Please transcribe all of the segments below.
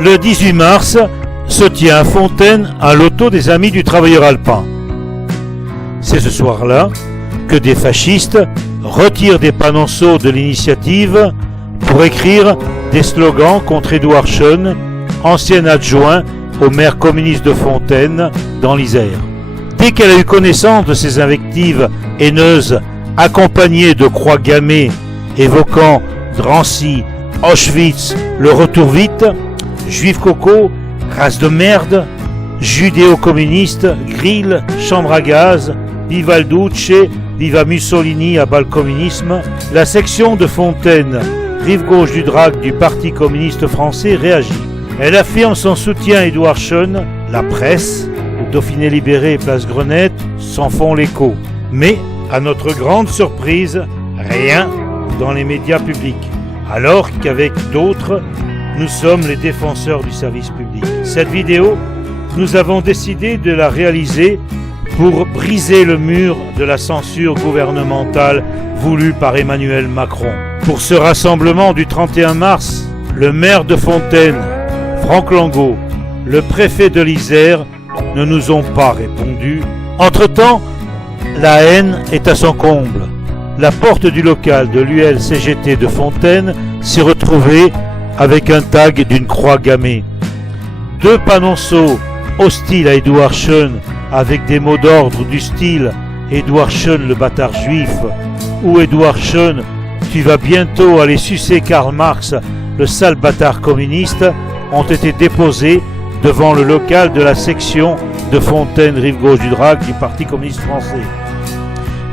Le 18 mars se tient à Fontaine un loto des Amis du Travailleur Alpin. C'est ce soir-là que des fascistes retirent des panonceaux de l'initiative pour écrire des slogans contre Édouard Schoen, ancien adjoint au maire communiste de Fontaine dans l'Isère. Dès qu'elle a eu connaissance de ces invectives haineuses accompagnées de croix gammées évoquant Drancy, Auschwitz, le retour vite, juif coco, race de merde, judéo-communiste, grille, chambre à gaz, viva il Duce, viva Mussolini à bas le communisme, la section de Fontaine, rive gauche du Drac du Parti communiste français réagit. Elle affirme son soutien à Édouard Schoen, la presse, le Dauphiné libéré et Place Grenette s'en font l'écho. Mais, à notre grande surprise, rien dans les médias publics. Alors qu'avec d'autres, nous sommes les défenseurs du service public. Cette vidéo, nous avons décidé de la réaliser pour briser le mur de la censure gouvernementale voulue par Emmanuel Macron. Pour ce rassemblement du 31 mars, le maire de Fontaine, Franck Langot, le préfet de l'Isère ne nous ont pas répondu. Entre-temps, la haine est à son comble. La porte du local de l'UL-CGT de Fontaine s'est retrouvée avec un tag d'une croix gammée. 2 panonceaux hostiles à Édouard Schoen avec des mots d'ordre du style « Édouard Schoen le bâtard juif » ou « Édouard Schoen, tu vas bientôt aller sucer Karl Marx, le sale bâtard communiste » ont été déposés devant le local de la section de Fontaine, rive gauche du Drac du Parti communiste français.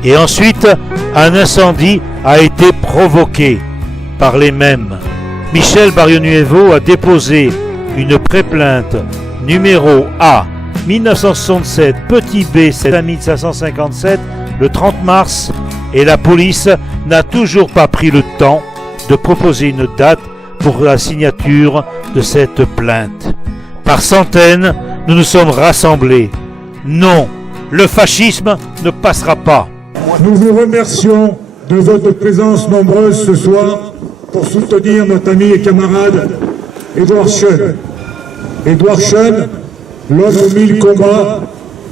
Et ensuite, un incendie a été provoqué par les mêmes. Michel Barrio-Nuevo a déposé une pré-plainte numéro A 1967 petit b 7557 le 30 mars et la police n'a toujours pas pris le temps de proposer une date pour la signature de cette plainte. Par centaines, nous nous sommes rassemblés. Non, le fascisme ne passera pas. Nous vous remercions de votre présence nombreuse ce soir pour soutenir notre ami et camarade Édouard Schoen. Édouard Schoen, l'homme aux 1000 combats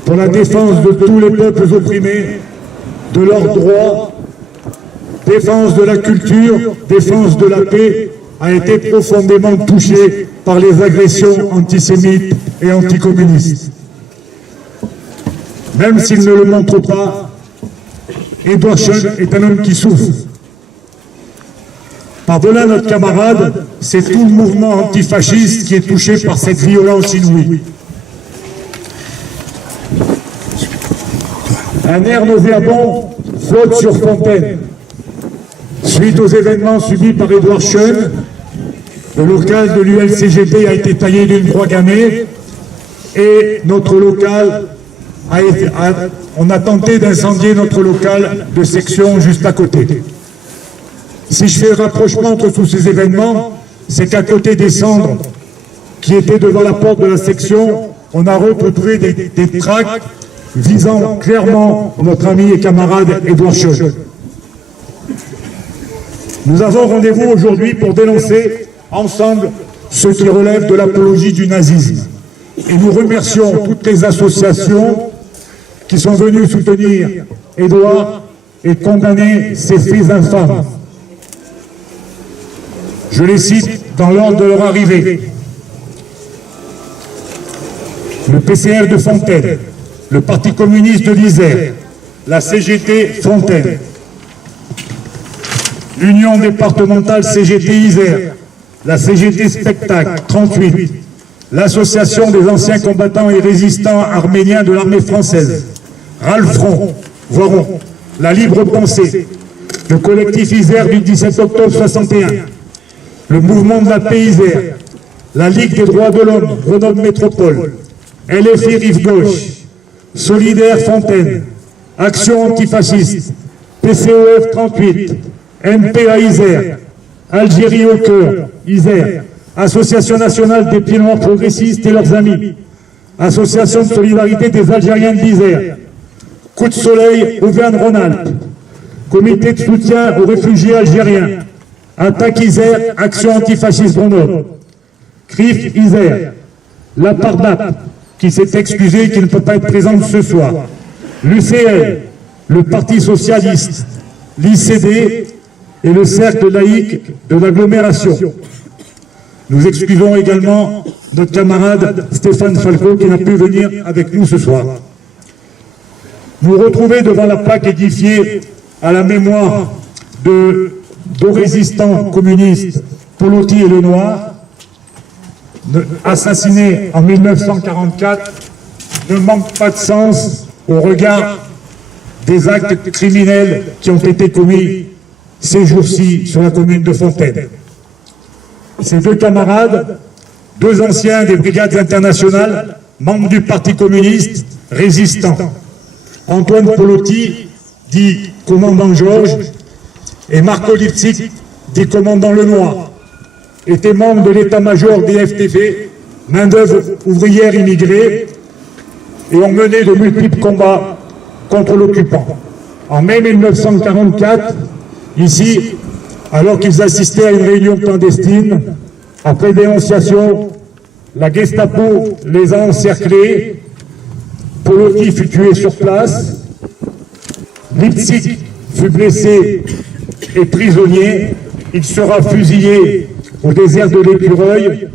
pour la défense de tous les peuples opprimés, de leurs droits, défense de la culture, défense de la paix, a été profondément touché par les agressions antisémites et anticommunistes. Même s'il ne le montre pas, Édouard Schoen est un homme qui souffre. Par-delà notre camarade, c'est tout le mouvement antifasciste qui est touché par cette violence inouïe. Un air nauséabond flotte sur Fontaine. Suite aux événements subis par Édouard Schoen, le local de l'UL-CGT a été taillé d'une croix gammée et notre local on a tenté d'incendier notre local de section juste à côté. Si je fais un rapprochement entre tous ces événements, c'est qu'à côté des cendres qui étaient devant la porte de la section, on a retrouvé des tracts visant clairement notre ami et camarade Édouard Schoen. Nous avons rendez-vous aujourd'hui pour dénoncer ensemble ce qui relève de l'apologie du nazisme. Et nous remercions toutes les associations qui sont venues soutenir Édouard et condamner ces faits infâmes. Je les cite dans l'ordre de leur arrivée. Le PCR de Fontaine, le Parti communiste de l'Isère, la CGT Fontaine, l'Union départementale CGT Isère, la CGT Spectacle 38, l'Association des anciens combattants et résistants arméniens de l'armée française, Ralph Voiron, la Libre Pensée, le collectif Isère du 17 octobre 61, le mouvement de la paix Isère, la Ligue des droits de l'homme, Grenoble Métropole, LFI Rive Gauche, Solidaire Fontaine, Action Antifasciste, PCOF 38, MPA Isère, Algérie au cœur, Isère, Association nationale des Pieds Noirs progressistes et leurs amis, Association de solidarité des Algériens d'Isère, Coup de soleil Auvergne-Rhône-Alpes, Comité de soutien aux réfugiés algériens, Attaque Isère, Action antifasciste Grenoble, CRIF Isère, la PARDAP, qui s'est excusée et qui ne peut pas être présente ce soir, l'UCL, le Parti Socialiste, l'ICD et le Cercle laïque de l'agglomération. Nous excusons également notre camarade Stéphane Falco qui n'a pu venir avec nous ce soir. Vous retrouvez devant la plaque édifiée à la mémoire de deux résistants communistes, Poloty et Lenoir, assassinés en 1944, ne manque pas de sens au regard des actes criminels qui ont été commis ces jours-ci sur la commune de Fontaine. Ces deux camarades, deux anciens des brigades internationales, membres du Parti communiste, résistants, Antoine Poloty, dit commandant Georges, et Marco Lipsik, dit commandant Lenoir, étaient membres de l'état-major des FTV, main-d'œuvre ouvrière immigrée, et ont mené de multiples combats contre l'occupant. En mai 1944, ici, alors qu'ils assistaient à une réunion clandestine, après dénonciation, la Gestapo les a encerclés, Poloty fut tué sur place, Lipsik fut blessé et prisonnier, il sera fusillé au désert de l'Écureuil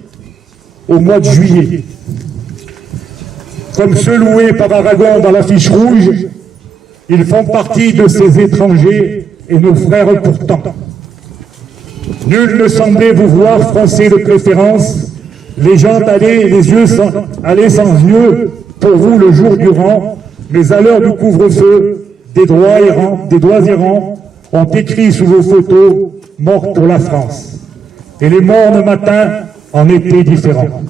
au mois de juillet. Comme ceux loués par Aragon dans l'affiche rouge, ils font partie de ces étrangers et nos frères pourtant. Nul ne semblait vous voir français de préférence, les gens allaient sans yeux pour vous le jour durant, mais à l'heure du couvre-feu, des doigts errants ont écrit sous vos photos « Mort pour la France ». Et les morts le matin en étaient différents.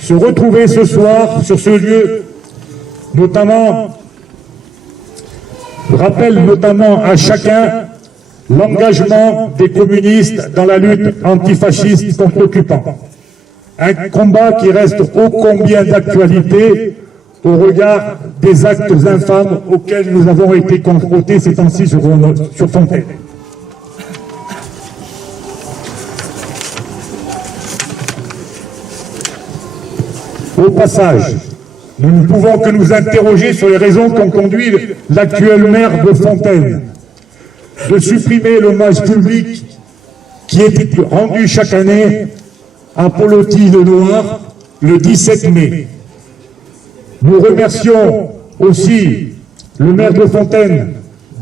Se retrouver ce soir sur ce lieu, rappelle notamment à chacun l'engagement des communistes dans la lutte antifasciste contre l'occupant. Un combat qui reste ô combien d'actualité au regard des actes infâmes auxquels nous avons été confrontés ces temps-ci sur Fontaine. Au passage, nous ne pouvons que nous interroger sur les raisons qui ont conduit l'actuel maire de Fontaine de supprimer l'hommage public qui est rendu chaque année à Poloty Lenoir le 17 mai. Nous remercions aussi le maire de Fontaine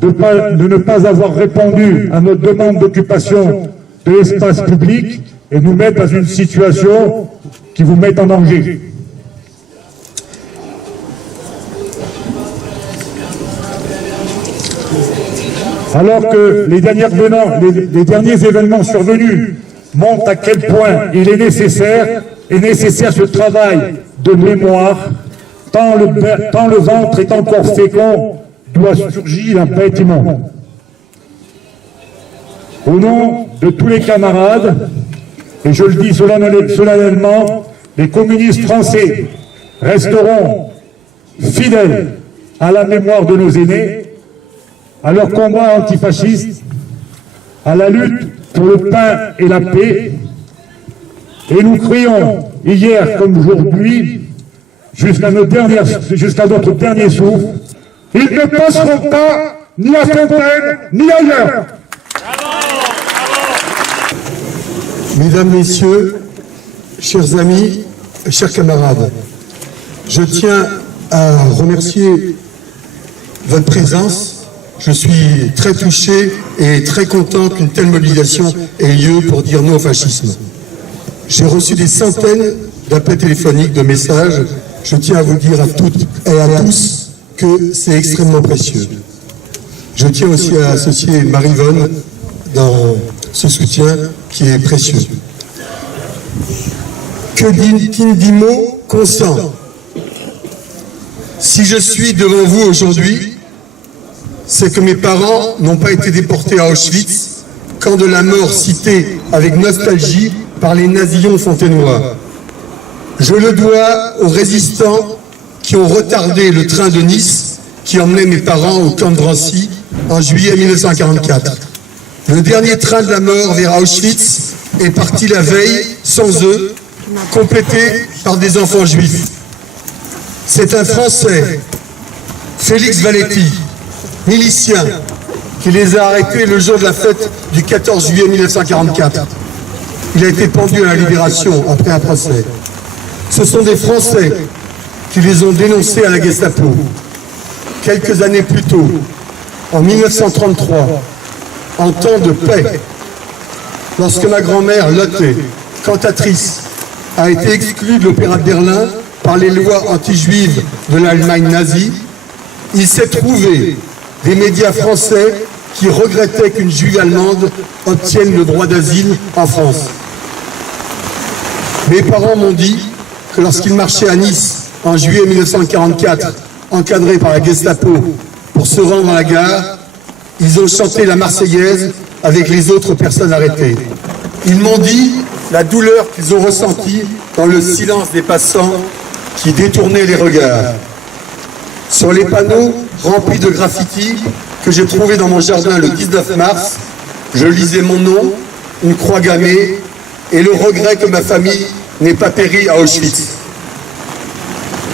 de ne pas avoir répondu à notre demande d'occupation de l'espace public et nous mettre dans une situation qui vous met en danger. Alors que les derniers événements survenus montrent à quel point il est nécessaire ce travail de mémoire, tant le ventre est encore fécond, doit surgir un bâtiment. Au nom de tous les camarades, et je le dis solennellement, les communistes français resteront fidèles à la mémoire de nos aînés, à leur combat antifasciste, à la lutte pour le pain et la paix. Et nous crions, hier comme aujourd'hui, jusqu'à notre dernier souffle, ils ne passeront pas ni à Fontaine, ni ailleurs. Mesdames, Messieurs, chers amis, chers camarades, je tiens à remercier votre présence. Je suis très touché et très content qu'une telle mobilisation ait lieu pour dire non au fascisme. J'ai reçu des centaines d'appels téléphoniques, de messages. Je tiens à vous dire à toutes et à tous que c'est extrêmement précieux. Je tiens aussi à associer Marie-Vonne dans ce soutien qui est précieux. Qui dit mot consent. Si je suis devant vous aujourd'hui, c'est que mes parents n'ont pas été déportés à Auschwitz, camp de la mort cité avec nostalgie par les nazillons fontainois. Je le dois aux résistants qui ont retardé le train de Nice qui emmenait mes parents au camp de Drancy en juillet 1944. Le dernier train de la mort vers Auschwitz est parti la veille, sans eux, complété par des enfants juifs. C'est un Français, Félix Valetti, milicien, qui les a arrêtés le jour de la fête du 14 juillet 1944. Il a été pendu à la Libération après un procès. Ce sont des Français qui les ont dénoncés à la Gestapo. Quelques années plus tôt, en 1933, en temps de paix, lorsque ma grand-mère Lotte, cantatrice, a été exclue de l'Opéra de Berlin par les lois anti-juives de l'Allemagne nazie, il s'est trouvé des médias français qui regrettaient qu'une juive allemande obtienne le droit d'asile en France. Mes parents m'ont dit que lorsqu'ils marchaient à Nice en juillet 1944, encadrés par la Gestapo pour se rendre à la gare, ils ont chanté la Marseillaise avec les autres personnes arrêtées. Ils m'ont dit la douleur qu'ils ont ressentie dans le silence des passants qui détournaient les regards. Sur les panneaux remplis de graffitis que j'ai trouvés dans mon jardin le 19 mars, je lisais mon nom, une croix gammée et le regret que ma famille n'ait pas péri à Auschwitz.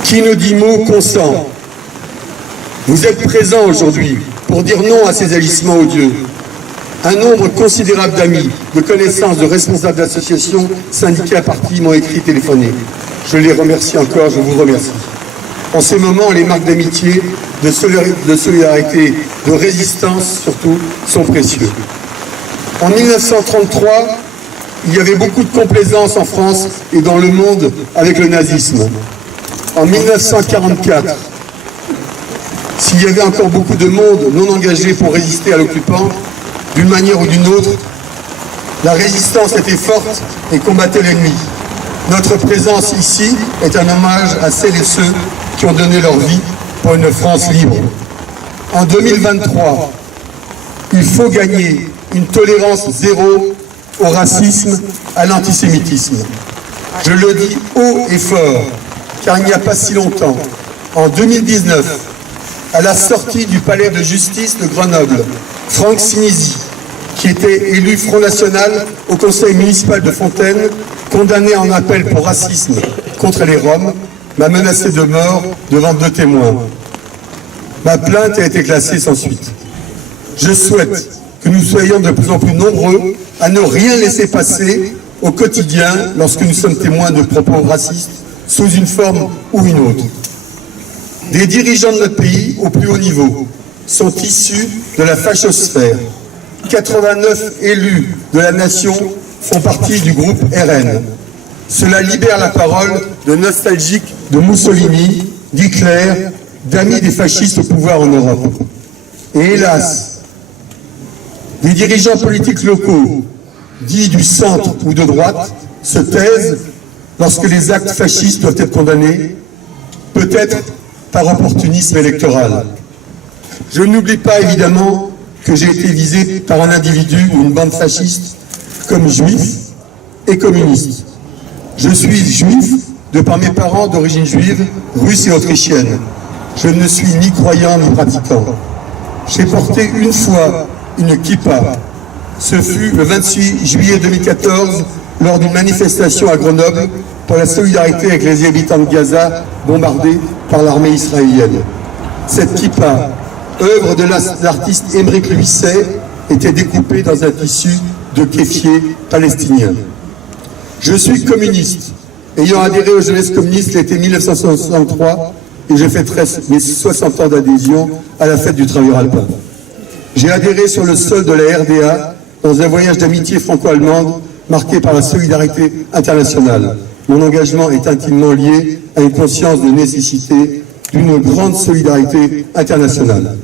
Qui ne dit mot consent. Vous êtes présents aujourd'hui pour dire non à ces agissements odieux. Un nombre considérable d'amis, de connaissances, de responsables d'associations, syndicats, partis m'ont écrit, téléphoné. Je les remercie encore, je vous remercie. En ces moments, les marques d'amitié, de solidarité, de résistance surtout, sont précieuses. En 1933, il y avait beaucoup de complaisance en France et dans le monde avec le nazisme. En 1944, s'il y avait encore beaucoup de monde non engagé pour résister à l'occupant, d'une manière ou d'une autre, la résistance était forte et combattait l'ennemi. Notre présence ici est un hommage à celles et ceux qui ont donné leur vie pour une France libre. En 2023, il faut gagner une tolérance zéro au racisme, à l'antisémitisme. Je le dis haut et fort, car il n'y a pas si longtemps, en 2019, à la sortie du palais de justice de Grenoble, Franck Sinisi, qui était élu Front National au conseil municipal de Fontaine, condamné en appel pour racisme contre les Roms, m'a menacé de mort devant 2 témoins. Ma plainte a été classée sans suite. Je souhaite que nous soyons de plus en plus nombreux à ne rien laisser passer au quotidien lorsque nous sommes témoins de propos racistes sous une forme ou une autre. Des dirigeants de notre pays au plus haut niveau sont issus de la fachosphère. 89 élus de la nation font partie du groupe RN. Cela libère la parole de nostalgiques de Mussolini, d'Hitler, d'amis des fascistes au pouvoir en Europe. Et hélas, des dirigeants politiques locaux, dits du centre ou de droite, se taisent lorsque les actes fascistes doivent être condamnés, peut-être par opportunisme électoral. Je n'oublie pas évidemment que j'ai été visé par un individu ou une bande fasciste comme juif et communiste. Je suis juif de par mes parents d'origine juive, russe et autrichienne. Je ne suis ni croyant ni pratiquant. J'ai porté une fois une kippa. Ce fut le 26 juillet 2014 lors d'une manifestation à Grenoble pour la solidarité avec les habitants de Gaza bombardés par l'armée israélienne. Cette kippa, œuvre de l'artiste Émeric Luisset, était découpée dans un tissu de kéfier palestinien. Je suis communiste, ayant adhéré aux jeunesses communistes l'été 1963 et je fêterai mes 60 ans d'adhésion à la fête du travailleur alpin. J'ai adhéré sur le sol de la RDA dans un voyage d'amitié franco-allemande marqué par la solidarité internationale. Mon engagement est intimement lié à une conscience de nécessité d'une grande solidarité internationale.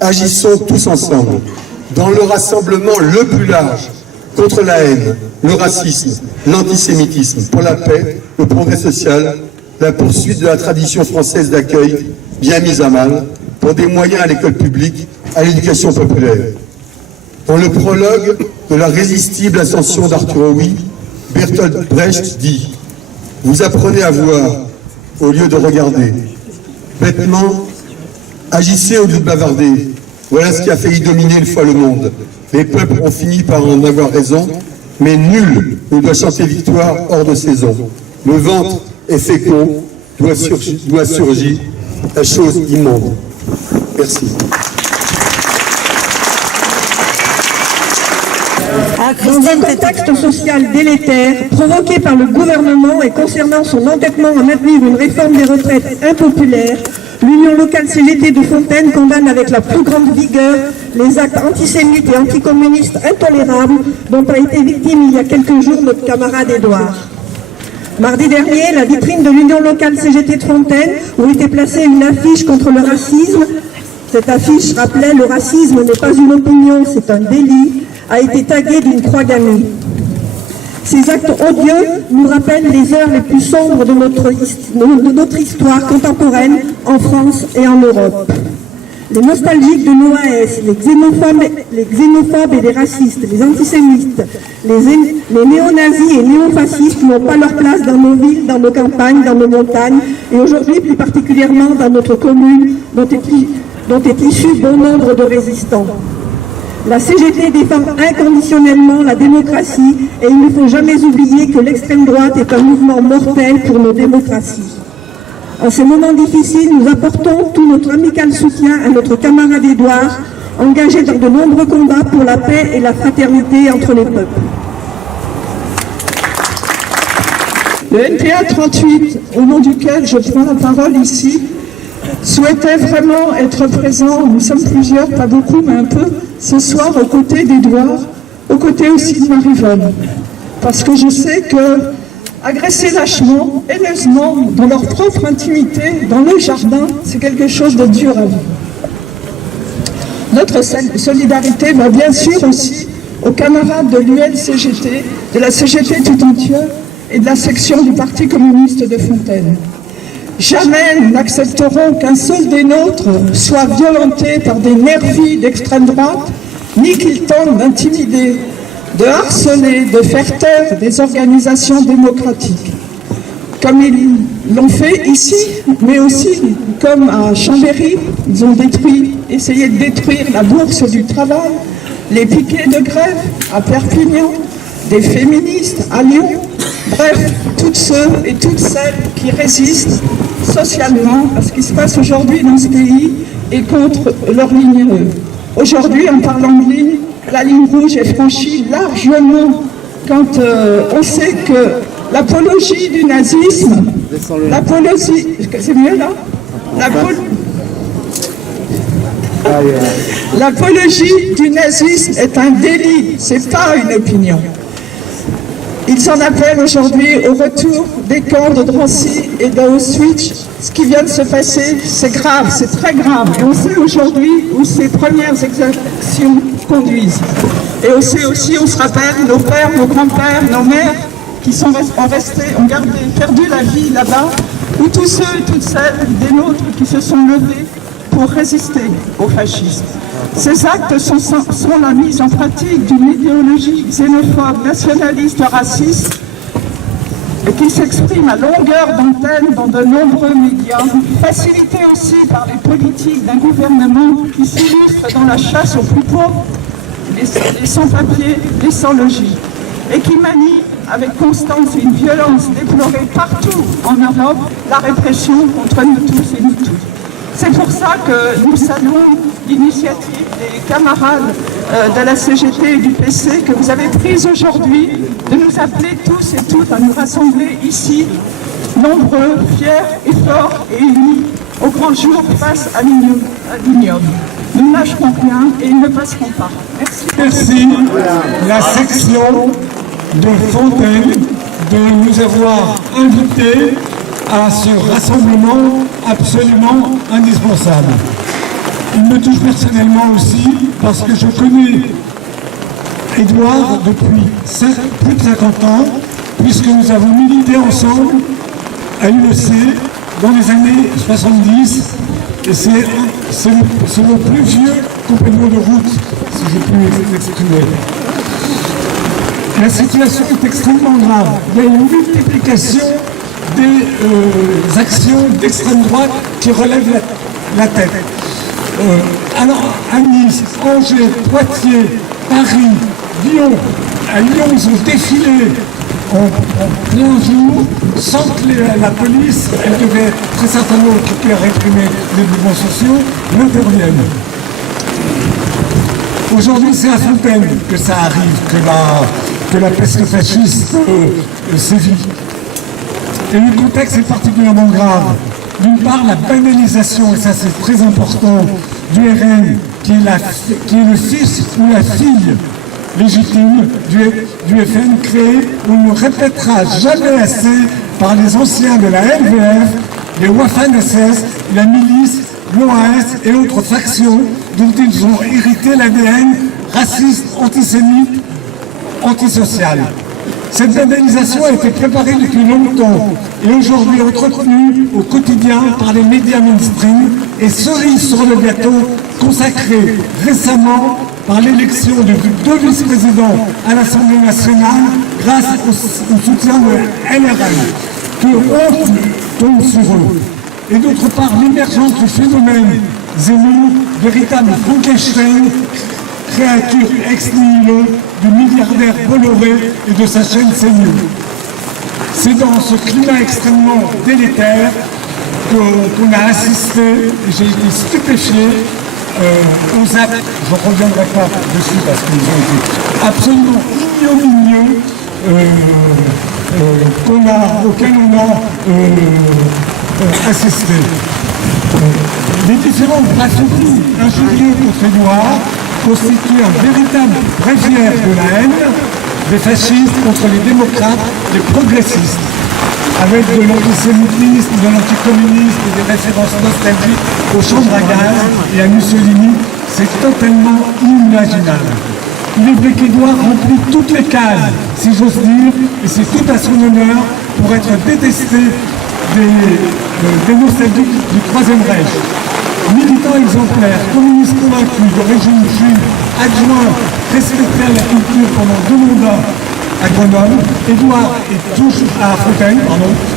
Agissons tous ensemble, dans le rassemblement le plus large, contre la haine, le racisme, l'antisémitisme, pour la paix, le progrès social, la poursuite de la tradition française d'accueil, bien mise à mal, pour des moyens à l'école publique, à l'éducation populaire. Dans le prologue de la résistible ascension d'Arthur Huy, Bertolt Brecht dit « Vous apprenez à voir au lieu de regarder. Bêtement, agissez au lieu de bavarder. Voilà ce qui a failli dominer une fois le monde. Les peuples ont fini par en avoir raison, mais nul on doit chanter victoire hors de saison. Le ventre est fécond, doit surgir la chose immonde. Merci. Dans un contexte social délétère, provoqué par le gouvernement et concernant son entêtement à maintenir une réforme des retraites impopulaire, l'Union locale CGT de Fontaine condamne avec la plus grande vigueur les actes antisémites et anticommunistes intolérables dont a été victime il y a quelques jours notre camarade Édouard. Mardi dernier, la vitrine de l'Union locale CGT de Fontaine, où était placée une affiche contre le racisme, cette affiche rappelait « Le racisme n'est pas une opinion, c'est un délit », a été taguée d'une croix gammée. Ces actes odieux nous rappellent les heures les plus sombres de notre histoire contemporaine en France et en Europe. Les nostalgiques de l'OAS, les xénophobes et les racistes, les antisémites, les néo-nazis et néo-fascistes n'ont pas leur place dans nos villes, dans nos campagnes, dans nos montagnes et aujourd'hui plus particulièrement dans notre commune dont est issu bon nombre de résistants. La CGT défend inconditionnellement la démocratie et il ne faut jamais oublier que l'extrême droite est un mouvement mortel pour nos démocraties. En ces moments difficiles, nous apportons tout notre amical soutien à notre camarade Édouard, engagé dans de nombreux combats pour la paix et la fraternité entre les peuples. Le NPA 38, au nom duquel je prends la parole ici, souhaitait vraiment être présent, nous sommes plusieurs, pas beaucoup, mais un peu, ce soir aux côtés d'Édouard, aux côtés aussi de Marie-Vonne. Parce que je sais que agresser lâchement, haineusement, dans leur propre intimité, dans le jardin, c'est quelque chose de dur à vivre. Notre solidarité va bien sûr aussi aux camarades de l'ULCGT, de la CGT tout entière et de la section du Parti communiste de Fontaine. Jamais nous n'accepterons qu'un seul des nôtres soit violenté par des nervis d'extrême droite, ni qu'ils tentent d'intimider, de harceler, de faire taire des organisations démocratiques. Comme ils l'ont fait ici, mais aussi comme à Chambéry, ils ont essayé de détruire la bourse du travail, les piquets de grève à Perpignan, des féministes à Lyon, bref, tous ceux et toutes celles qui résistent socialement à ce qui se passe aujourd'hui dans ce pays et contre leur ligne bleue. Aujourd'hui, en parlant de ligne, la ligne rouge est franchie largement quand on sait que l'apologie du nazisme, c'est mieux là ? L'apologie du nazisme est un délit, c'est pas une opinion. Ils s'en appellent aujourd'hui au retour des camps de Drancy et d'Auschwitz. Ce qui vient de se passer, c'est grave, c'est très grave. Et on sait aujourd'hui où ces premières exactions conduisent. Et on sait aussi, on se rappelle, nos pères, nos grands-pères, nos mères qui ont perdu la vie là-bas, ou tous ceux et toutes celles des nôtres qui se sont levés pour résister au fascisme. Ces actes sont la mise en pratique d'une idéologie xénophobe, nationaliste, raciste, et qui s'exprime à longueur d'antenne dans de nombreux médias, facilitée aussi par les politiques d'un gouvernement qui s'illustre dans la chasse aux plus pauvres, les sans-papiers, les sans-logis, et qui manie avec constance et une violence déplorée partout en Europe la répression contre nous tous et nous tous. C'est pour ça que nous saluons l'initiative des camarades de la CGT et du PC que vous avez prise aujourd'hui de nous appeler tous et toutes à nous rassembler ici, nombreux, fiers et forts et unis au grand jour face à l'ignoble. Nous ne lâcherons rien et ils ne passeront pas. Merci. Merci la section de Fontaine de nous avoir invités à ce rassemblement absolument indispensable. Il me touche personnellement aussi parce que je connais Édouard depuis plus de 50 ans, puisque nous avons milité ensemble à l'UEC dans les années 70, et c'est le plus vieux compagnon de route, si je puis m'exprimer. La situation est extrêmement grave. Il y a une multiplication des actions d'extrême droite qui relèvent la tête. Alors, à Nice, Angers, Poitiers, Paris, Lyon, à Lyon, ils ont défilé en plein jour, sans que la police, elle devait très certainement occuper à réprimer les mouvements sociaux, n'intervienne. Aujourd'hui, c'est à Fontaine que ça arrive, que la peste fasciste sévit. Et le contexte est particulièrement grave. D'une part, la banalisation, et ça c'est très important, du RN, qui est le fils ou la fille légitime du FN créé, on ne répétera jamais assez par les anciens de la LVF, les Waffen-SS, la milice, l'OAS et autres factions dont ils ont hérité l'ADN raciste, antisémite, antisocial. Cette banalisation a été préparée depuis longtemps et aujourd'hui entretenue au quotidien par les médias mainstream et cerise sur le gâteau consacrée récemment par l'élection de 2 vice-présidents à l'Assemblée nationale grâce au soutien de LRM, que honte tombe sur eux. Et d'autre part, l'émergence du phénomène Zemmour, véritable Frankenstein, créature ex nihilo du milliardaire Bolloré et de sa chaîne CNews. C'est dans ce climat extrêmement délétère qu'on a assisté, et j'ai été stupéfié, aux actes, je ne reviendrai pas dessus parce qu'ils ont été absolument ignominieux, auxquels on a assisté. Les différents graffitis injurieux contre les Noirs constituent un véritable bréviaire de la haine des fascistes contre les démocrates, les progressistes, avec de l'antisémitisme, de l'anticommunisme et des références nostalgiques aux chambres à gaz et à Mussolini, c'est totalement inimaginable. Il est vrai qu'Édouard remplit toutes les cases, si j'ose dire, et c'est tout à son honneur pour être détesté des nostalgiques du Troisième Reich. Militant exemplaire, communiste convaincu, d'origine juive, adjoint, respecté à la culture pendant 2 mandats à Grenoble, Édouard est toujours à Fontaine,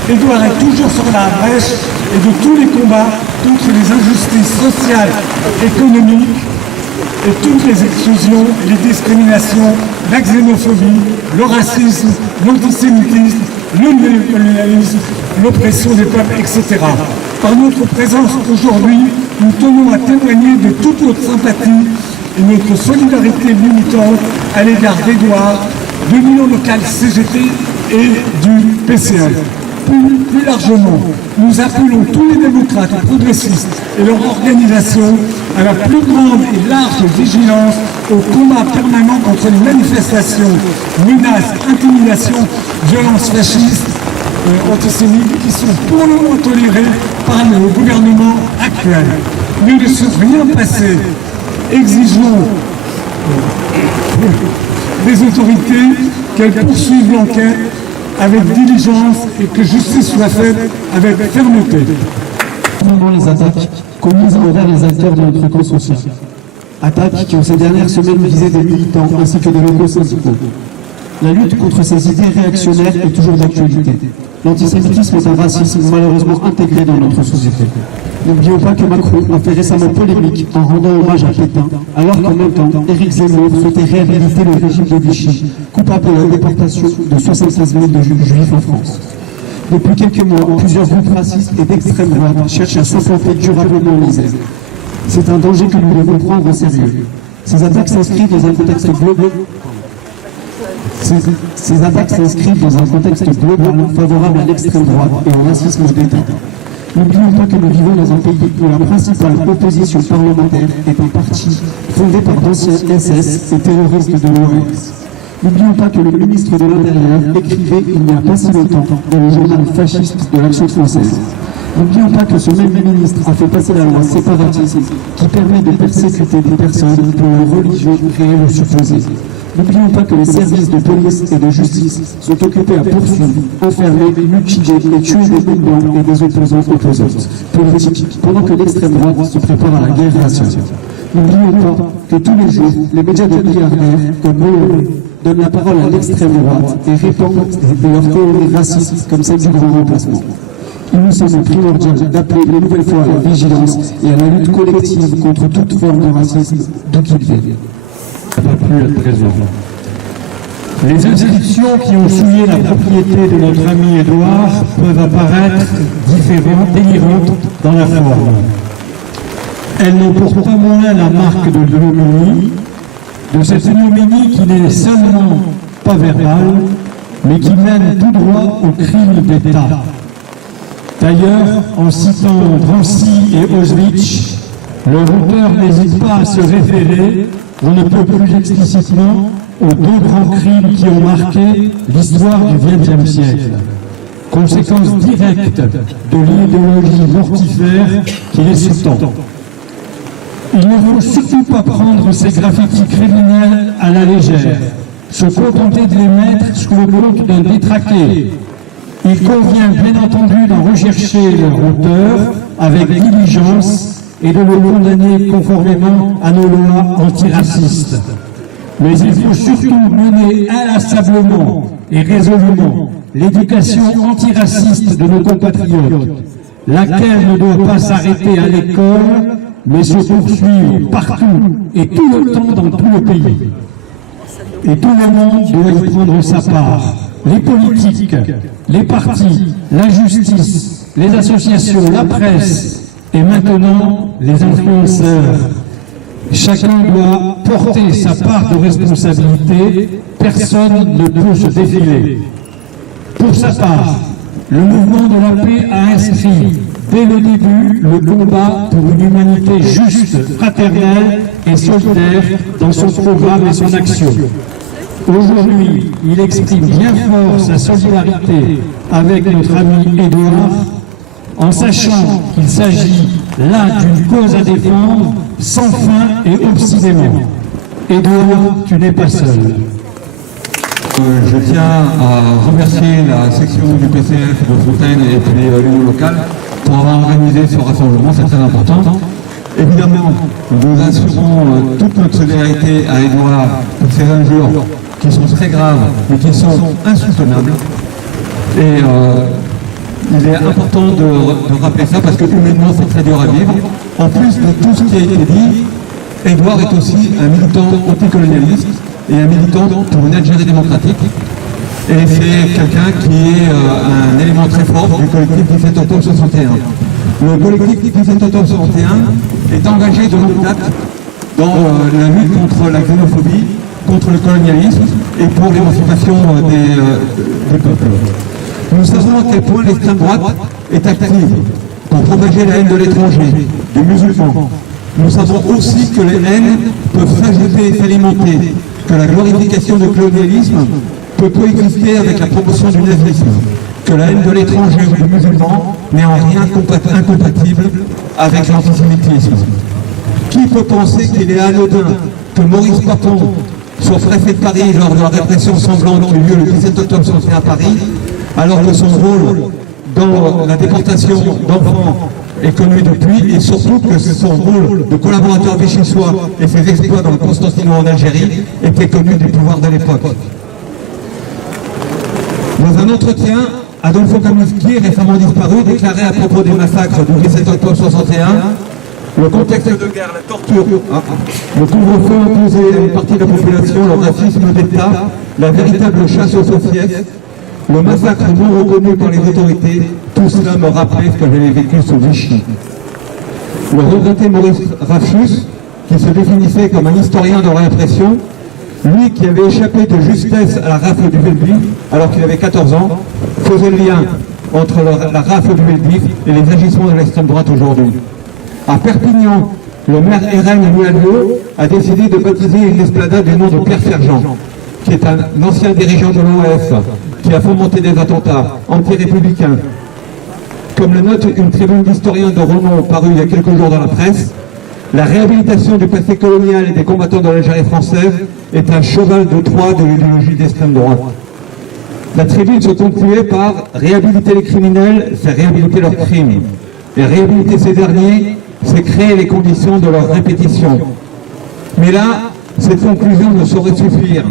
Édouard est toujours sur la brèche et de tous les combats contre les injustices sociales, économiques et toutes les exclusions, les discriminations, la xénophobie, le racisme, l'antisémitisme, le néocolonialisme, l'oppression des peuples, etc. Par notre présence aujourd'hui, nous tenons à témoigner de toute notre sympathie et notre solidarité militante à l'égard d'Édouard, de l'Union locale CGT et du PCF. Plus largement, nous appelons tous les démocrates et progressistes et leur organisation à la plus grande et large vigilance au combat permanent contre les manifestations, menaces, intimidations, violences fascistes, antisémites qui sont pour le moment tolérées par le gouvernement actuel. Ne laissons rien passer. Exigeons des autorités qu'elles poursuivent l'enquête avec diligence et que justice soit faite avec fermeté. Les attaques commises envers les acteurs de notre camp social. Attaques qui ont ces dernières semaines visé des militants ainsi que des locaux syndicaux. La lutte contre ces idées réactionnaires est toujours d'actualité. L'antisémitisme est un racisme malheureusement intégré dans notre société. N'oublions pas que Macron a fait récemment polémique en rendant hommage à Pétain, alors qu'en même temps, Éric Zemmour souhaitait réhabiliter le régime de Vichy, coupable de la déportation de 76 000 juifs en France. Depuis quelques mois, plusieurs groupes racistes et d'extrême droite cherchent à s'implanter durablement en Isère. C'est un danger que nous devons prendre au sérieux. Ces attaques s'inscrivent dans un contexte global. Ces attaques s'inscrivent dans un contexte global favorable à l'extrême droite et au racisme d'État. N'oublions pas que nous vivons dans un pays où la principale opposition parlementaire est un parti fondé par d'anciens SS et terroristes de l'OAS. N'oublions pas que le ministre de l'Intérieur écrivait il n'y a pas si longtemps dans le journal fasciste de l'Action française. N'oublions pas que ce même ministre a fait passer la loi séparatisme qui permet de persécuter des personnes pour leur religion réelle ou supposée. N'oublions pas que les services de police et de justice sont occupés à poursuivre, enfermer, mutiler et tuer des militants et des opposants politiques, pendant que l'extrême droite se prépare à la guerre raciale. N'oublions pas que tous les jours, les médias de milliardaires, comme Bolloré, donnent la parole à l'extrême droite et répandent leurs théories racistes comme celle du grand remplacement. Il nous semble primordial d'appeler une nouvelle fois à la vigilance et à la lutte collective contre toute forme de racisme, d'où qu'il vienne. Ça ne va plus être présent. Les inscriptions qui ont souillé la propriété de notre ami Édouard peuvent apparaître différentes, délirantes dans la forme. Elles n'ont pourtant moins la marque de l'ignominie, de cette ignominie qui n'est seulement pas verbale, mais qui mène tout droit au crime d'État. D'ailleurs, en citant Drancy et Auschwitz, le auteur n'hésite pas à se référer, on ne peut plus explicitement, aux deux grands crimes qui ont marqué l'histoire du XXe siècle. Conséquence directe de l'idéologie mortifère qui les sous-tend. Il ne faut surtout pas prendre ces graffitis criminels à la légère, se contenter de les mettre sous le compte d'un détraqué. Il convient bien entendu d'en rechercher leur auteur avec diligence et de le condamner conformément à nos lois antiracistes. Mais il faut surtout mener inlassablement et résolument l'éducation antiraciste de nos compatriotes, laquelle ne doit pas s'arrêter à l'école, mais se poursuivre partout et tout le temps dans tout le pays. Et tout le monde doit y prendre sa part. Les politiques, les partis, la justice, les associations, la presse et maintenant les influenceurs. Chacun doit porter sa part de responsabilité, personne ne peut se défiler. Pour sa part, le mouvement de la paix a inscrit dès le début le combat pour une humanité juste, fraternelle et solidaire dans son programme et son action. Aujourd'hui, il exprime bien fort sa solidarité avec notre ami Édouard, en sachant qu'il s'agit là d'une cause à défendre sans fin et obstinément. Édouard, tu n'es pas seul. Je tiens à remercier la section du PCF de Fontaine et puis l'Union locale pour avoir organisé ce rassemblement, c'est très important. Évidemment, nous assurons toute notre solidarité à Édouard pour ces injures qui sont très graves mais qui sont insoutenables. Et il est important de rappeler ça parce que humainement c'est très dur à vivre. En plus de tout ce qui a été dit, Édouard est aussi un militant anticolonialiste et un militant pour une Algérie démocratique. Et c'est quelqu'un qui est un élément très fort du collectif 17 octobre 61. Le collectif 17 octobre 61 est engagé de longue date dans la lutte contre la xénophobie, contre le colonialisme et pour l'émancipation des peuples. Nous savons à quel point l'extrême droite est active pour propager la haine de l'étranger, des musulmans. Nous savons aussi que les haines peuvent s'ajouter et s'alimenter, que la glorification du colonialisme peut coexister avec la promotion du nazisme, que la haine de l'étranger ou du musulman n'est en rien incompatible avec l'antisémitisme. Qui peut penser qu'il est anodin que Maurice Papon soit préfet de Paris lors de la répression sanglante qui eut lieu le 17 octobre 61 à Paris, alors que son rôle dans la déportation d'enfants est connu depuis, et surtout que son rôle de collaborateur vichysois et ses exploits dans le Constantinople en Algérie étaient connus des pouvoirs de l'époque. Dans un entretien, Adolfo Kaminski, récemment disparu, déclarait à propos des massacres du 17 octobre 61, le contexte de guerre, la torture, le couvre-feu imposé à une partie de la population, le racisme d'État, la véritable chasse aux saucières, le massacre non reconnu par les autorités, tout cela me rappelait ce que j'avais vécu sous Vichy. Le regretté Maurice Rafchus, qui se définissait comme un historien de la répression, lui qui avait échappé de justesse à la rafle du Veldiv alors qu'il avait 14 ans, faisait le lien entre la rafle du Veldiv et les agissements de l'extrême droite aujourd'hui. À Perpignan, le maire RN Mualio a décidé de baptiser une esplanade du nom de Pierre Fergent, qui est un ancien dirigeant de l'OAS, qui a fomenté des attentats anti-républicains. Comme le note une tribune d'historiens de renom parue il y a quelques jours dans la presse, la réhabilitation du passé colonial et des combattants de l'Algérie française est un cheval de Troie de l'idéologie d'extrême droite. La tribune se concluait par « Réhabiliter les criminels, c'est réhabiliter leurs crimes. Et réhabiliter ces derniers, c'est créer les conditions de leur répétition. » Mais là, cette conclusion ne saurait suffire.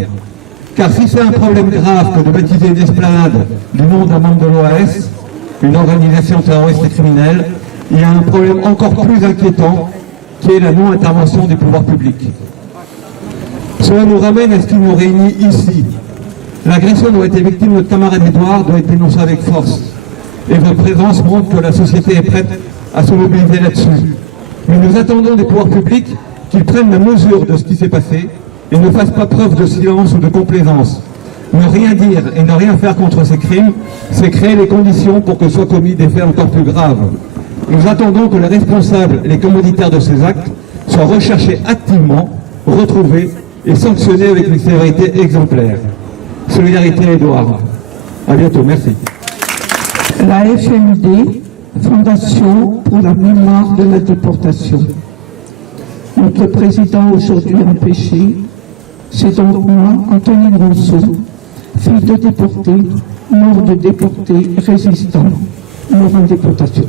Car si c'est un problème grave que de baptiser une esplanade du nom d'un membre de l'OAS, une organisation terroriste et criminelle, il y a un problème encore plus inquiétant, qui est la non-intervention des pouvoirs publics. Cela nous ramène à ce qui nous réunit ici. L'agression dont a été victime notre camarade Édouard doit être dénoncée avec force. Et votre présence montre que la société est prête à se mobiliser là-dessus. Mais nous attendons des pouvoirs publics qu'ils prennent la mesure de ce qui s'est passé et ne fassent pas preuve de silence ou de complaisance. Ne rien dire et ne rien faire contre ces crimes, c'est créer les conditions pour que soient commis des faits encore plus graves. Nous attendons que les responsables et les commanditaires de ces actes soient recherchés activement, retrouvés et sanctionnés avec une sévérité exemplaire. Solidarité Édouard. À bientôt, merci. La FMD, Fondation pour la mémoire de la déportation. Notre président aujourd'hui empêché, c'est donc moi, Antonine Rousseau, fille de déportés, mort de déportés, résistant, mort en déportation.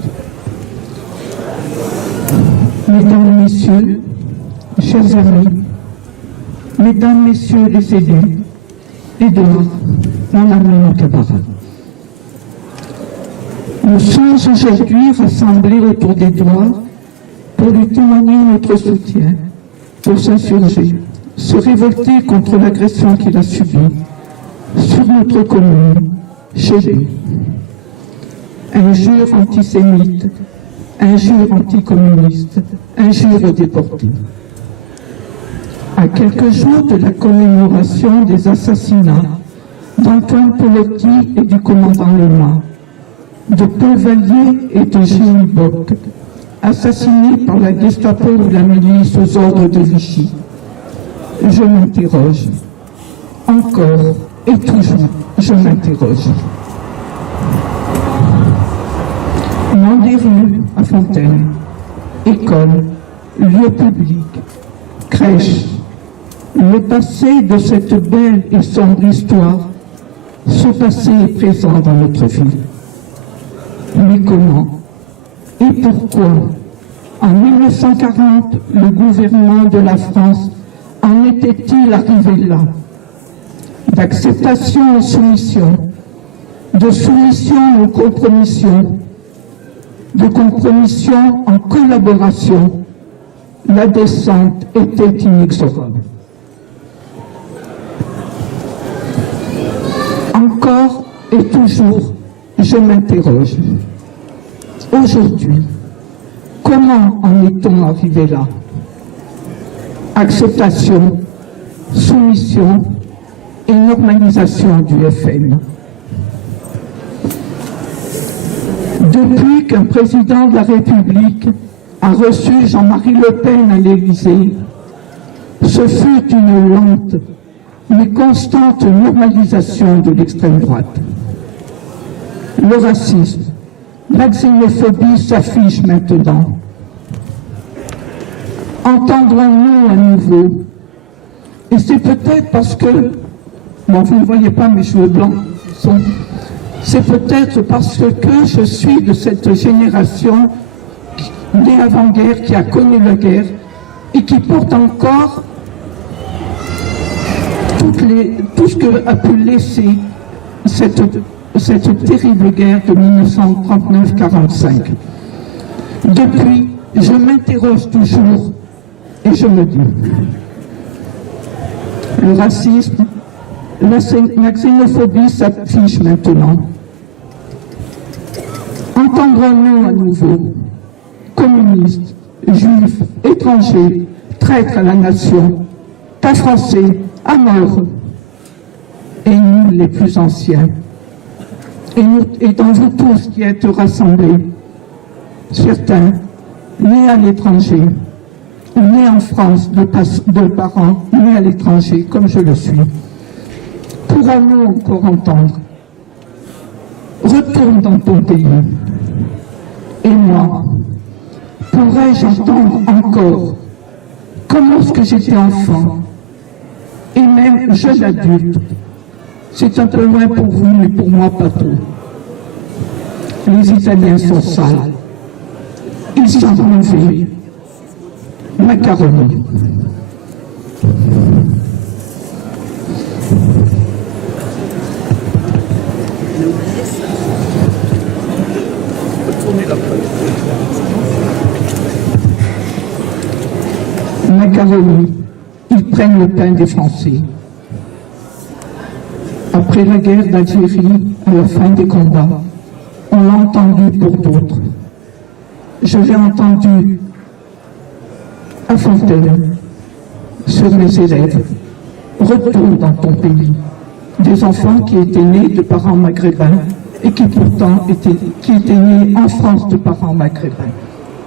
Mesdames, Messieurs, chers amis, Mesdames, Messieurs les élus, Édouard, mon ami, mon camarade. Nous sommes aujourd'hui rassemblés autour d'Édouard pour lui témoigner notre soutien, pour s'insurger, se révolter contre l'agression qu'il a subie sur notre commune, chez lui. Injures antisémites, injures anticommunistes, injures aux déportés. À quelques jours de la commémoration des assassinats d'Antoine Pelotti et du commandant Lema, de Paul Vallier et de Génie Bock, assassinés par la Gestapo ou la milice aux ordres de Vichy, je m'interroge. Encore et toujours, je m'interroge. Nom des rues à Fontaine, école, lieu public, crèche, le passé de cette belle et sombre histoire, ce passé est présent dans notre vie. Mais comment et pourquoi, en 1940, le gouvernement de la France en était-il arrivé là? D'acceptation en soumission, de soumission en compromission, de compromission en collaboration, la descente était inexorable. Encore et toujours, je m'interroge. Aujourd'hui, comment en est-on arrivé là? Acceptation, soumission et normalisation du FN. Depuis qu'un président de la République a reçu Jean-Marie Le Pen à l'Élysée, ce fut une lente mais constante normalisation de l'extrême droite. Le racisme, la xénophobie s'affiche maintenant. Entendrons-nous à nouveau? Et c'est peut-être parce que, bon, vous ne voyez pas mes cheveux blancs, c'est peut-être parce que je suis de cette génération née avant-guerre, qui a connu la guerre et qui porte encore tout ce que a pu laisser cette terrible guerre de 1939-45. Depuis, je m'interroge toujours et je me dis, le racisme, la xénophobie s'affiche maintenant. Entendrons-nous à nouveau, communistes, juifs, étrangers, traîtres à la nation, pas français, à mort, et nous les plus anciens, et dans vous tous qui êtes rassemblés, certains nés à l'étranger, ou nés en France de parents nés à l'étranger, comme je le suis, pourrons-nous encore entendre? Retourne dans ton pays. Et moi, pourrais-je entendre encore, comme lorsque j'étais enfant, et même jeune adulte, c'est un peu loin pour vous, mais pour moi pas trop. Les Italiens sont sales, ils sont mauvais, macaroni. Macaroni, ils prennent le pain des Français. Après la guerre d'Algérie, à la fin des combats, on l'a entendu pour d'autres. Je l'ai entendu à Fontaine, sur mes élèves. Retourne dans ton pays. Des enfants qui étaient nés de parents maghrébins et qui pourtant étaient nés en France de parents maghrébins.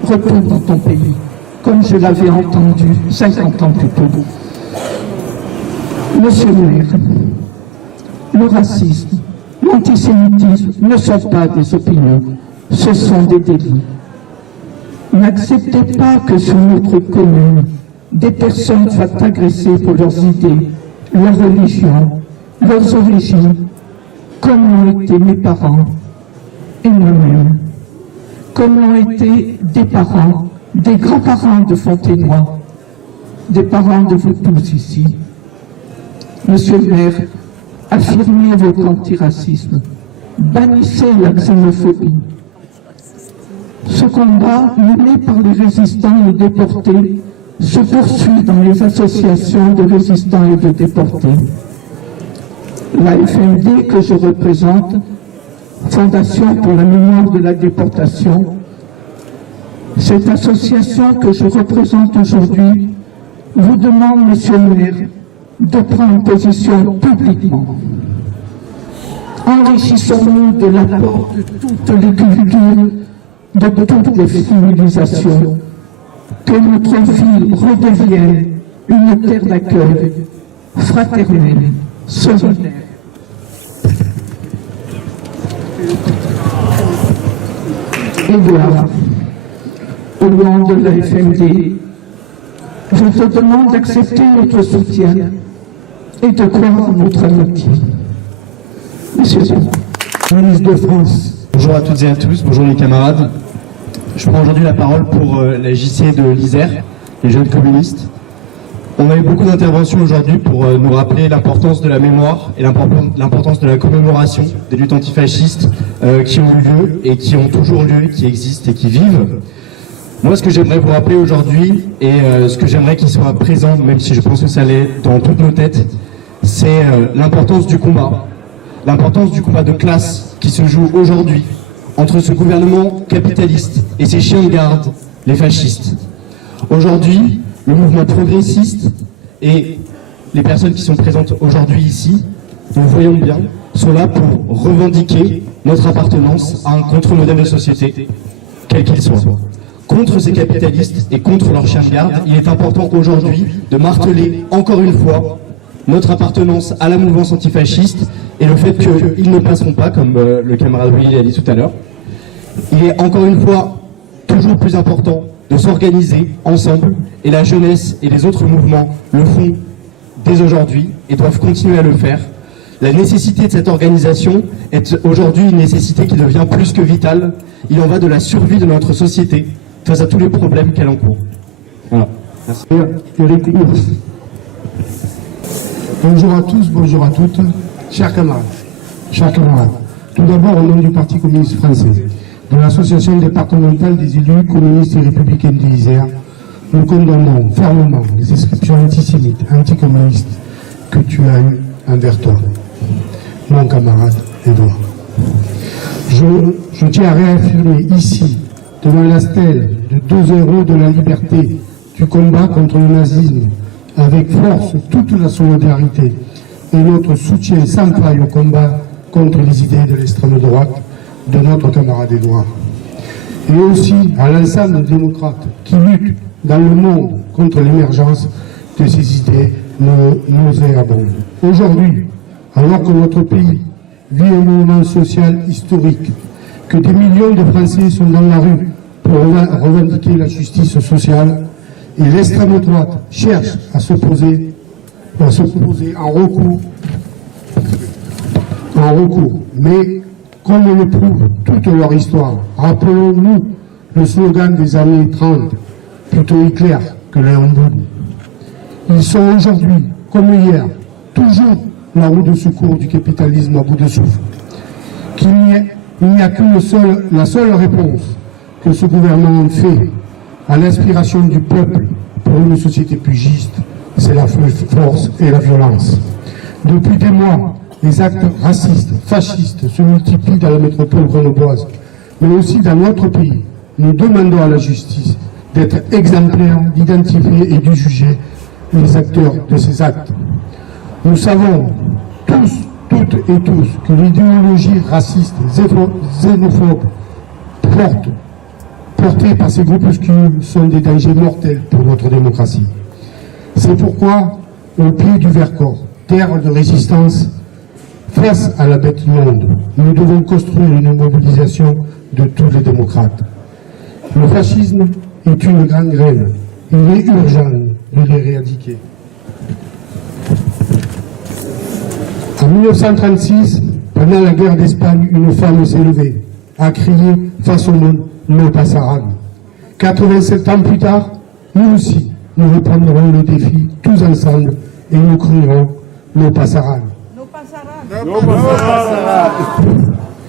Retourne dans ton pays, comme je l'avais entendu 50 ans plus tôt. Monsieur le maire, le racisme, l'antisémitisme ne sont pas des opinions, ce sont des délits. N'acceptez pas que sur notre commune, des personnes soient agressées pour leurs idées, leur religion, leurs origines, comme l'ont été mes parents et moi-même, comme l'ont été des parents, des grands-parents de Fontenoy, des parents de vous tous ici. Monsieur le maire, affirmez votre antiracisme, bannissez la xénophobie. Ce combat, mené par les résistants et déportés, se poursuit dans les associations de résistants et de déportés. La FMD que je représente, Fondation pour la mémoire de la déportation, cette association que je représente aujourd'hui, vous demande, monsieur le maire, de prendre position publiquement. Enrichissons-nous de l'apport de toutes les cultures, de toutes les civilisations, que notre ville redevienne une terre d'accueil, fraternelle, solidaire. Édouard, au nom de la FMD, je te demande d'accepter notre soutien et de croire en notre amitié. Monsieur le ministre de France. Bonjour à toutes et à tous, bonjour les camarades. Je prends aujourd'hui la parole pour la JC de l'Isère, les jeunes communistes. On a eu beaucoup d'interventions aujourd'hui pour nous rappeler l'importance de la mémoire et l'importance de la commémoration des luttes antifascistes qui ont eu lieu et qui ont toujours lieu, qui existent et qui vivent. Moi, ce que j'aimerais vous rappeler aujourd'hui et ce que j'aimerais qu'il soit présent, même si je pense que ça l'est dans toutes nos têtes, c'est l'importance du combat de classe qui se joue aujourd'hui entre ce gouvernement capitaliste et ses chiens de garde, les fascistes. Aujourd'hui, le mouvement progressiste et les personnes qui sont présentes aujourd'hui ici, nous voyons bien, sont là pour revendiquer notre appartenance à un contre-modèle de société, quel qu'il soit. Contre ces capitalistes et contre leurs chiens de garde, il est important aujourd'hui de marteler encore une fois notre appartenance à la mouvance antifasciste et le fait qu'ils ne passeront pas, comme le camarade Willy l'a dit tout à l'heure. Il est encore une fois toujours plus important de s'organiser ensemble, et la jeunesse et les autres mouvements le font dès aujourd'hui et doivent continuer à le faire. La nécessité de cette organisation est aujourd'hui une nécessité qui devient plus que vitale. Il en va de la survie de notre société face à tous les problèmes qu'elle encourt. Voilà. Merci. Eric Ours. Bonjour à tous, bonjour à toutes, chers camarades. Tout d'abord, au nom du Parti communiste français, de l'association départementale des élus communistes et républicains de l'Isère, nous condamnons fermement les inscriptions antisémites, anticommunistes que tu as eues envers toi, mon camarade Édouard. Je tiens à réaffirmer ici, devant la stèle de 2 héros de la liberté, du combat contre le nazisme, avec force toute la solidarité et notre soutien sans faille au combat contre les idées de l'extrême droite de notre camarade Édouard. Et aussi à l'ensemble des démocrates qui luttent dans le monde contre l'émergence de ces idées nauséabondes. Aujourd'hui, alors que notre pays vit un mouvement social historique, que des millions de Français sont dans la rue pour revendiquer la justice sociale, et l'extrême droite cherche à s'opposer en recours. Mais comme le prouve toute leur histoire, rappelons-nous le slogan des années 30, plutôt Hitler que Léon Blum. Ils sont aujourd'hui, comme hier, toujours la roue de secours du capitalisme à bout de souffle. Il n'y a qu'une la seule réponse que ce gouvernement fait à l'inspiration du peuple pour une société plus juste, c'est la force et la violence. Depuis des mois les actes racistes, fascistes se multiplient dans la métropole grenobloise, mais aussi dans notre pays. Nous demandons à la justice d'être exemplaire, d'identifier et de juger les acteurs de ces actes. Nous savons tous, toutes et tous, que l'idéologie raciste, xénophobe, portée par ces groupuscules sont des dangers mortels pour notre démocratie. C'est pourquoi, au pied du Vercors, terre de résistance, face à la bête immonde, nous devons construire une mobilisation de tous les démocrates. Le fascisme est une grande graine. Il est urgent de l'éradiquer. En 1936, pendant la guerre d'Espagne, une femme s'est levée, a crié face au monde « No pasarán ». 87 ans plus tard, nous aussi, nous reprendrons le défi tous ensemble et nous crierons « No pasarán ».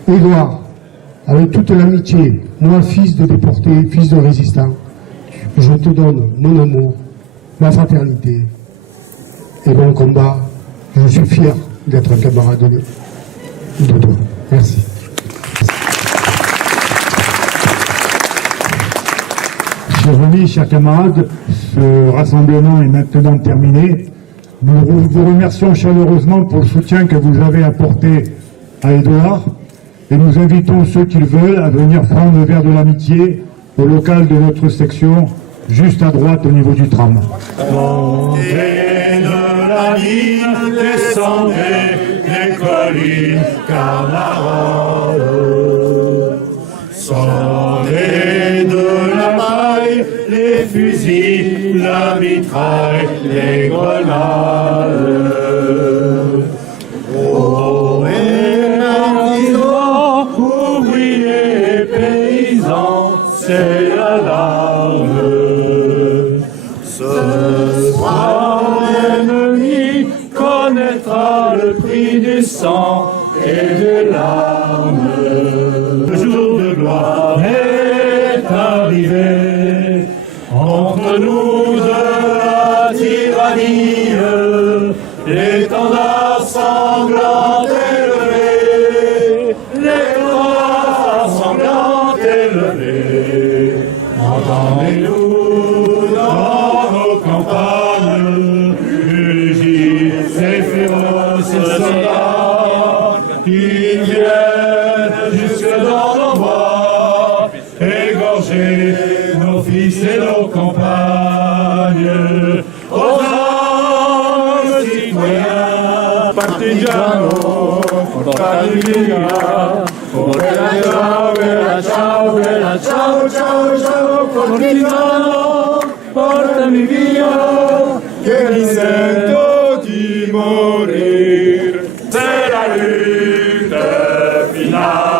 Édouard, avec toute l'amitié, moi, fils de déporté, fils de résistant, je te donne mon amour, ma fraternité et mon combat. Je suis fier d'être un camarade de toi. Merci. Chers amis, chers camarades, ce rassemblement est maintenant terminé. Nous vous remercions chaleureusement pour le soutien que vous avez apporté à Édouard et nous invitons ceux qui le veulent à venir prendre le verre de l'amitié au local de notre section, juste à droite au niveau du tram. Montez de la ligne, descendez des collines, camarades. Sortez de la maille, les fusils, la mitraille, les grenades. Oh, et artisans, ouvriers, paysans, c'est l'alarme. Ce soir, l'ennemi connaîtra le prix du sang et des larmes. Le jour de gloire est arrivé. Entre nous de la tyrannie, l'étendard sanglant élevé, l'étendard sanglant élevé. Entendez-nous dans nos campagnes, rugir ces féroces soldats qui viennent jusque dans nos bois, égorger nos fils et nos compagnes. Aux hommes citoyens, partigiano, partigiano, bella ciao, bella ciao, ciao, ciao, partigiano, portami via, che mi sento di morire, c'est la lutte finale.